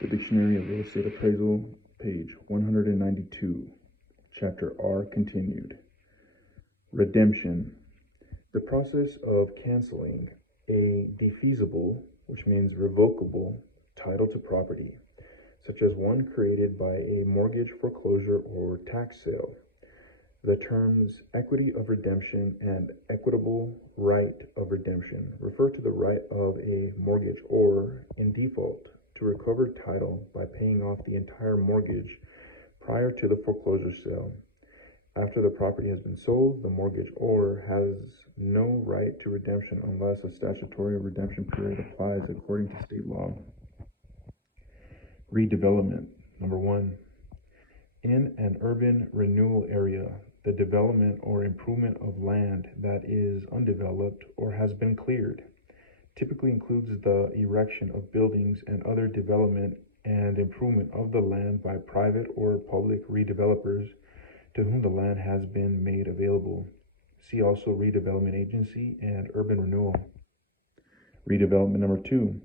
The Dictionary of Real Estate Appraisal, page 192, Chapter R continued. Redemption. The process of canceling a defeasible, which means revocable, title to property, such as one created by a mortgage foreclosure or tax sale. The terms equity of redemption and equitable right of redemption refer to the right of a mortgage or, in default, to recover title by paying off the entire mortgage prior to the foreclosure sale. After the property has been sold, the mortgagor has no right to redemption unless a statutory redemption period applies according to state law. Redevelopment. Number 1. In an urban renewal area, the development or improvement of land that is undeveloped or has been cleared typically includes the erection of buildings and other development and improvement of the land by private or public redevelopers to whom the land has been made available. See also Redevelopment Agency and Urban Renewal. Redevelopment number 2.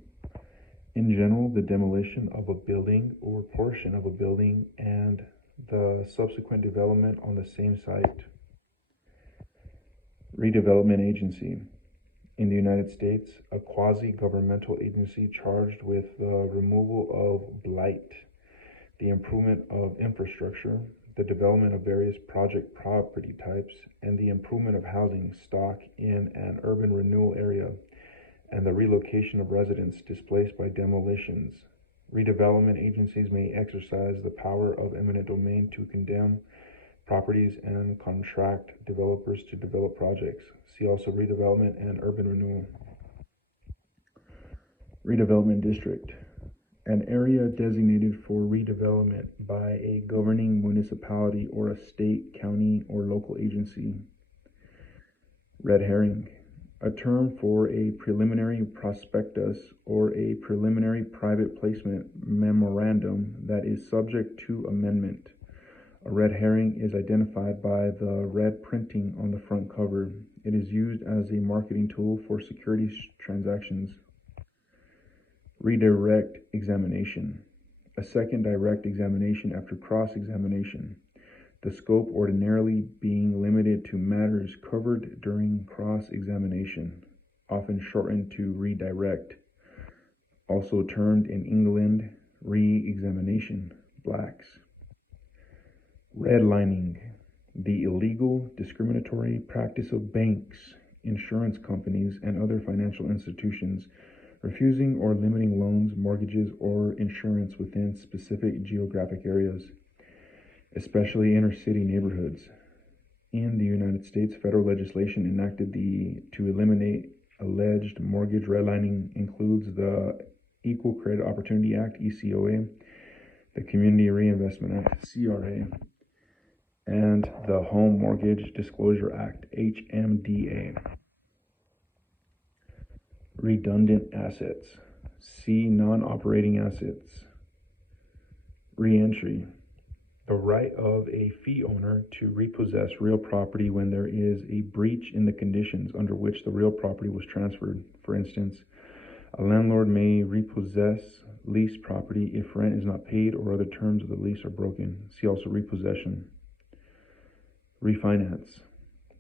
In general, the demolition of a building or portion of a building and the subsequent development on the same site. Redevelopment Agency. In the United States, a quasi-governmental agency charged with the removal of blight, the improvement of infrastructure, the development of various project property types, and the improvement of housing stock in an urban renewal area, and the relocation of residents displaced by demolitions. Redevelopment agencies may exercise the power of eminent domain to condemn properties and contract developers to develop projects. See also Redevelopment and Urban Renewal. Redevelopment District. An area designated for redevelopment by a governing municipality or a state, county, or local agency. Red herring. A term for a preliminary prospectus or a preliminary private placement memorandum that is subject to amendment. A red herring is identified by the red printing on the front cover. It is used as a marketing tool for securities transactions. Redirect examination. A second direct examination after cross-examination. The scope ordinarily being limited to matters covered during cross-examination, often shortened to redirect. Also termed in England, re-examination, blacks. Redlining. The illegal, discriminatory practice of banks, insurance companies, and other financial institutions refusing or limiting loans, mortgages, or insurance within specific geographic areas, especially inner-city neighborhoods. In the United States, federal legislation enacted to eliminate alleged mortgage redlining includes the Equal Credit Opportunity Act, ECOA, the Community Reinvestment Act, CRA, and the Home Mortgage Disclosure Act, HMDA. Redundant assets. See non-operating assets. Reentry. The right of a fee owner to repossess real property when there is a breach in the conditions under which the real property was transferred. For instance, a landlord may repossess leased property if rent is not paid or other terms of the lease are broken. See also repossession. Refinance.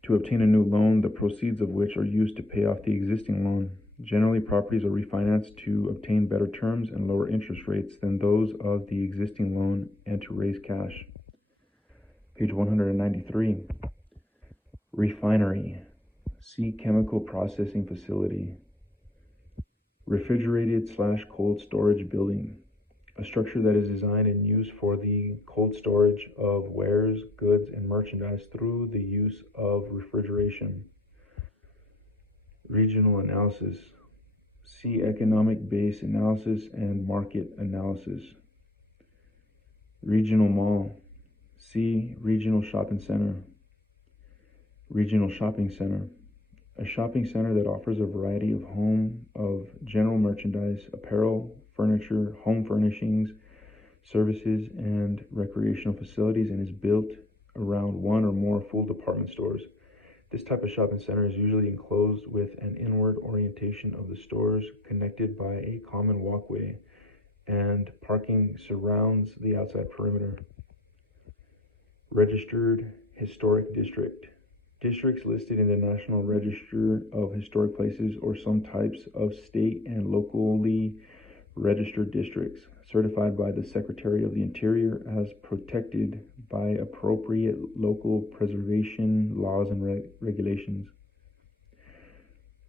To obtain a new loan, the proceeds of which are used to pay off the existing loan. Generally, properties are refinanced to obtain better terms and lower interest rates than those of the existing loan and to raise cash. Page 193. Refinery. See chemical processing facility. Refrigerated/cold storage building. A structure that is designed and used for the cold storage of wares, goods, and merchandise through the use of refrigeration. Regional analysis. See economic base analysis and market analysis. Regional mall. See regional shopping center. Regional shopping center. A shopping center that offers a variety of general merchandise, apparel, furniture, home furnishings, services, and recreational facilities and is built around one or more full department stores. This type of shopping center is usually enclosed with an inward orientation of the stores connected by a common walkway and parking surrounds the outside perimeter. Registered Historic District. Districts listed in the National Register of Historic Places or some types of state and locally registered districts, certified by the Secretary of the Interior as protected by appropriate local preservation laws and regulations.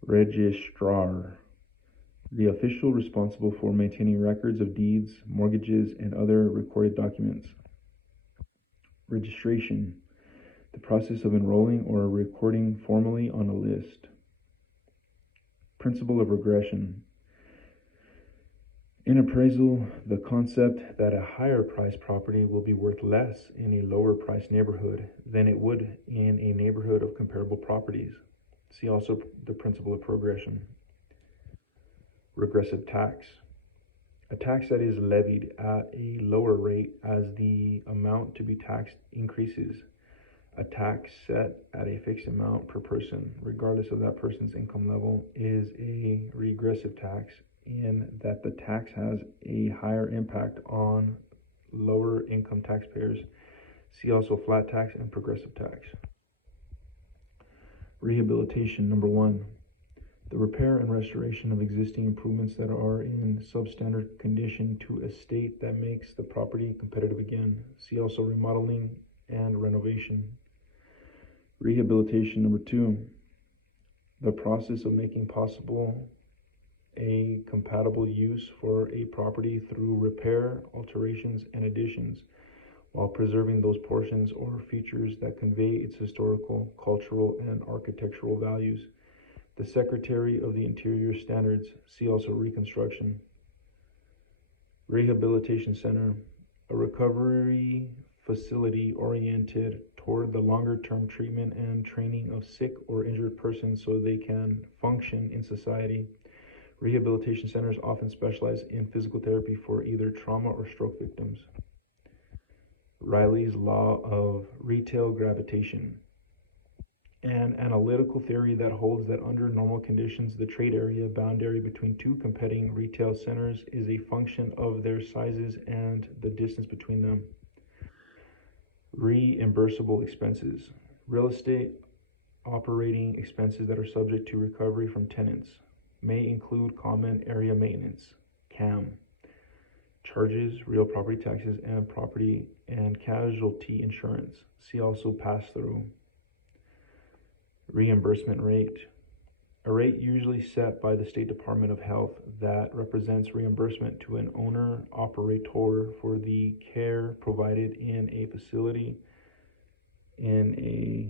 Registrar. The official responsible for maintaining records of deeds, mortgages, and other recorded documents. Registration. The process of enrolling or recording formally on a list. Principle of regression. In appraisal, the concept that a higher priced property will be worth less in a lower priced neighborhood than it would in a neighborhood of comparable properties. See also the principle of progression. Regressive tax. A tax that is levied at a lower rate as the amount to be taxed increases. A tax set at a fixed amount per person, regardless of that person's income level, is a regressive tax in that the tax has a higher impact on lower income taxpayers. See also flat tax and progressive tax. Rehabilitation. Number 1. The repair and restoration of existing improvements that are in substandard condition to a state that makes the property competitive again. See also remodeling and renovation. Rehabilitation. Number 2. The process of making possible a compatible use for a property through repair, alterations, and additions, while preserving those portions or features that convey its historical, cultural, and architectural values. The Secretary of the Interior standards. See also reconstruction. Rehabilitation center. A recovery facility oriented toward the longer-term treatment and training of sick or injured persons so they can function in society. Rehabilitation centers often specialize in physical therapy for either trauma or stroke victims. Riley's law of retail gravitation. An analytical theory that holds that under normal conditions, the trade area boundary between two competing retail centers is a function of their sizes and the distance between them. Reimbursable expenses. Real estate operating expenses that are subject to recovery from tenants may include common area maintenance, CAM, charges, real property taxes, and property and casualty insurance. See also pass-through. Reimbursement rate. A rate usually set by the State Department of Health that represents reimbursement to an owner-operator for the care provided in a facility, in a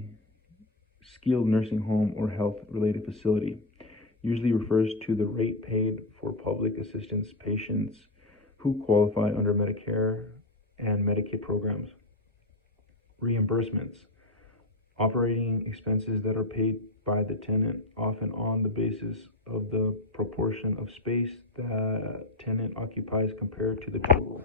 skilled nursing home or health-related facility. Usually refers to the rate paid for public assistance patients who qualify under Medicare and Medicaid programs. Reimbursements. Operating expenses that are paid by the tenant, often on the basis of the proportion of space that tenant occupies compared to the total.